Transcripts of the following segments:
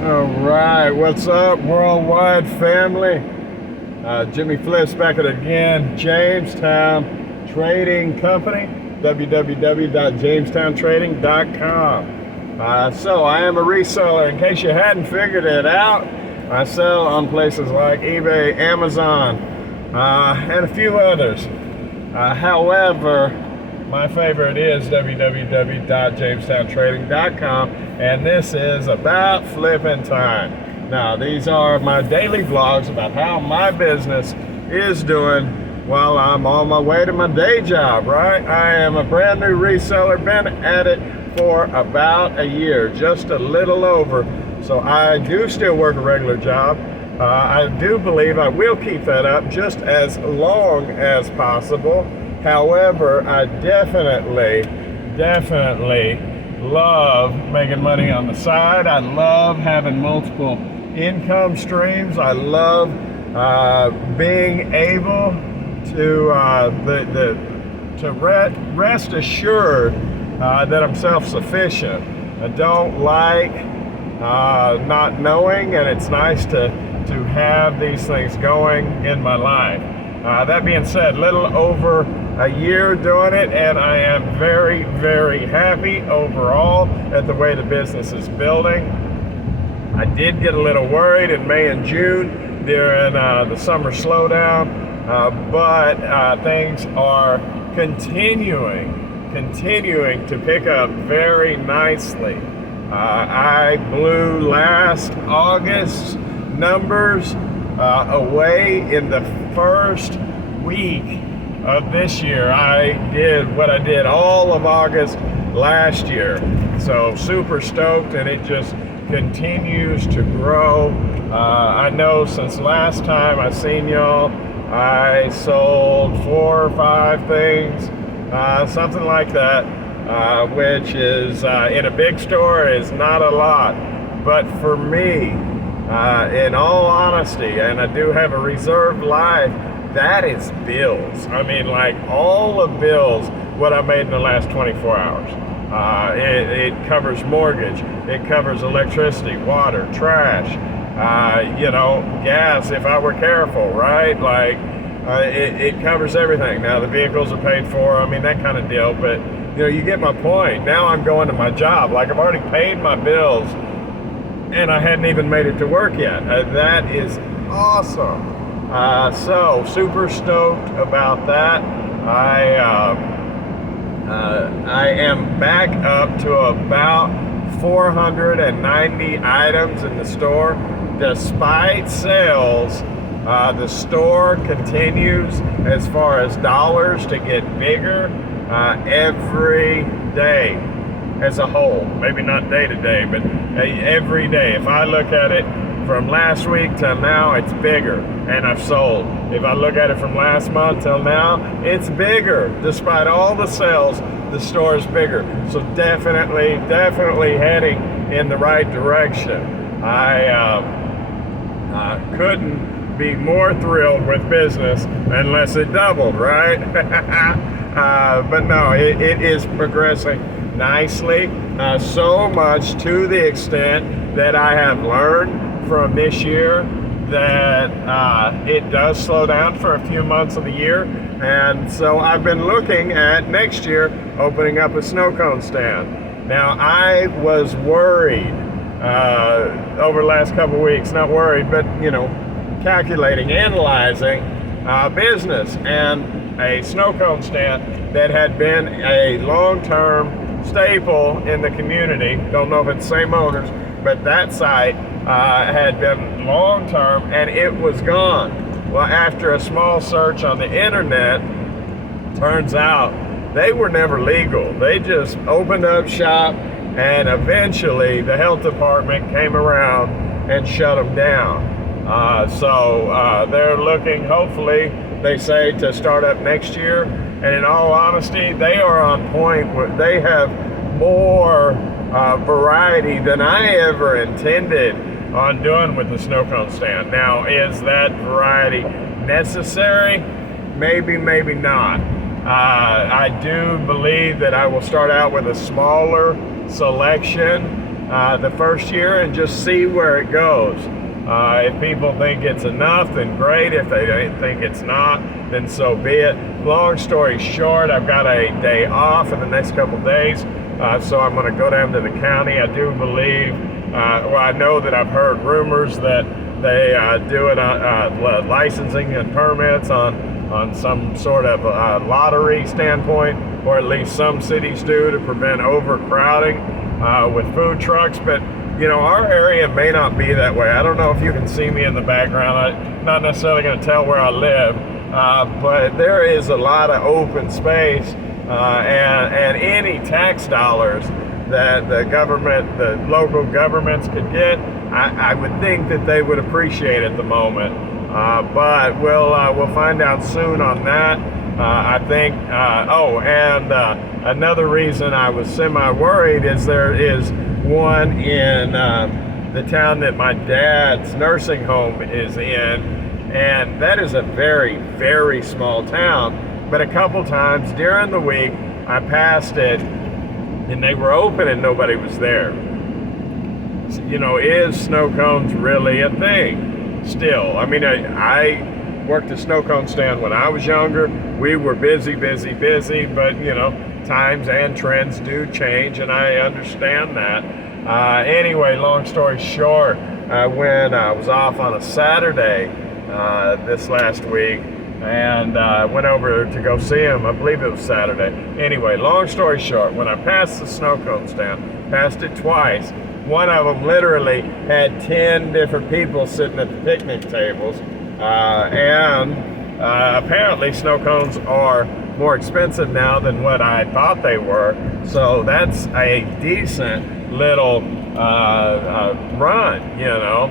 All right, what's up, worldwide family? Jimmy Flips back at it again. Jamestown Trading Company, www.jamestowntrading.com. So I am a reseller. In case you hadn't figured it out, I sell on places like eBay, Amazon, and a few others. However, my favorite is www.jamestowntrading.com, and this is about flipping time. Now, these are my daily vlogs about how my business is doing while I'm on my way to my day job, right? I am a brand new reseller, been at it for about a year, just a little over. So I do still work a regular job. I do believe I will keep that up just as long as possible. However, I definitely love making money on the side. I love having multiple income streams. I love being able to rest assured that I'm self-sufficient. I don't like not knowing, and it's nice to have these things going in my life. That being said, little over a year doing it, and I am very, very happy overall at the way the business is building. I did get a little worried in May and June during the summer slowdown, but things are continuing to pick up very nicely. I blew last August's numbers away in the first week of this year. I did what I did all of August last year. So super stoked, and it just continues to grow. I know since last time I seen y'all, I sold 4 or 5 things, something like that, which is in a big store is not a lot. But for me, in all honesty, and I do have a reserved life, that is bills. I mean, like all of bills, what I made in the last 24 hours. It covers mortgage, it covers electricity, water, trash, gas if I were careful, right? Like it covers everything. Now the vehicles are paid for, I mean, that kind of deal, but you get my point. Now I'm going to my job, like I've already paid my bills, and I hadn't even made it to work yet. That is awesome. So super stoked about that. I am back up to about 490 items in the store. Despite sales, the store continues as far as dollars to get bigger every day as a whole. Maybe not day to day, but every day. If I look at it from last week till now, it's bigger, and I've sold. If I look at it from last month till now, it's bigger. Despite all the sales, the store is bigger. So definitely heading in the right direction. I couldn't be more thrilled with business unless it doubled, right? But no, it is progressing nicely, so much to the extent that I have learned from this year that it does slow down for a few months of the year. And so I've been looking at next year opening up a snow cone stand. Now, I was worried over the last couple of weeks, not worried, but calculating, analyzing business, and a snow cone stand that had been a long-term staple in the community. Don't know if it's the same owners, but that site had been long-term, and it was gone. Well, after a small search on the internet, turns out they were never legal. They just opened up shop, and eventually the health department came around and shut them down. So they're looking, hopefully, they say, to start up next year. And in all honesty, they are on point where they have more variety than I ever intended on doing with the snow cone stand. Now, is that variety necessary? Maybe, maybe not. I do believe that I will start out with a smaller selection the first year and just see where it goes. If people think it's enough, then great. If they think it's not, then so be it. Long story short, I've got a day off in the next couple days, so I'm going to go down to the county. I do believe, well, I know that I've heard rumors that they do it licensing and permits on some sort of lottery standpoint, or at least some cities do, to prevent overcrowding with food trucks. But you know, our area may not be that way. I don't know if you can see me in the background. I'm not necessarily going to tell where I live, but there is a lot of open space, and any tax dollars that the government, the local governments could get, I would think that they would appreciate at the moment. But we'll find out soon on that. I think, another reason I was semi-worried is there is one in the town that my dad's nursing home is in, and that is a very, very small town. But a couple times during the week, I passed it, and they were open and nobody was there. You know, is snow cones really a thing still? I mean, I worked a snow cone stand when I was younger. We were busy, but you know, times and trends do change, and I understand that. Anyway, long story short, when I was off on a Saturday this last week, and went over to go see him. I believe it was Saturday. Anyway, long story short, when I passed the snow cone stand, passed it twice, one of them literally had 10 different people sitting at the picnic tables, and apparently snow cones are more expensive now than what I thought they were. So that's a decent little run, you know.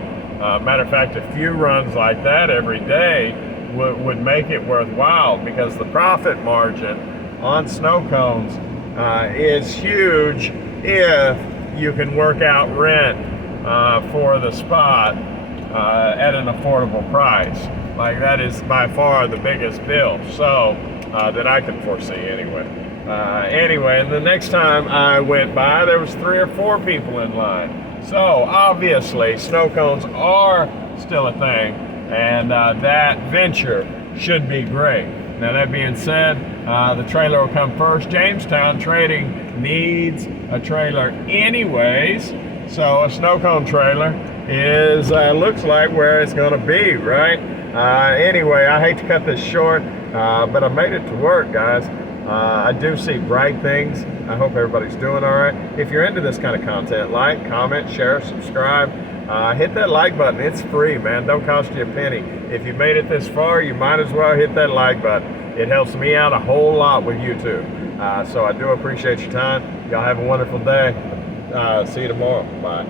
Matter of fact, a few runs like that every day would make it worthwhile, because the profit margin on snow cones is huge if you can work out rent for the spot at an affordable price. Like, that is by far the biggest bill, so that I can foresee anyway. Anyway, and the next time I went by, there was 3 or 4 people in line. So obviously snow cones are still a thing, and that venture should be great. Now, that being said, the trailer will come first. Jamestown Trading needs a trailer anyways, so a snow cone trailer is looks like where it's going to be, right? Anyway, I hate to cut this short, but I made it to work, guys. I do see bright things. I hope everybody's doing all right. If you're into this kind of content, like, comment, share, subscribe. Hit that like button. It's free, man. Don't cost you a penny. If you made it this far, you might as well hit that like button. It helps me out a whole lot with YouTube. So I do appreciate your time. Y'all have a wonderful day. See you tomorrow. Bye.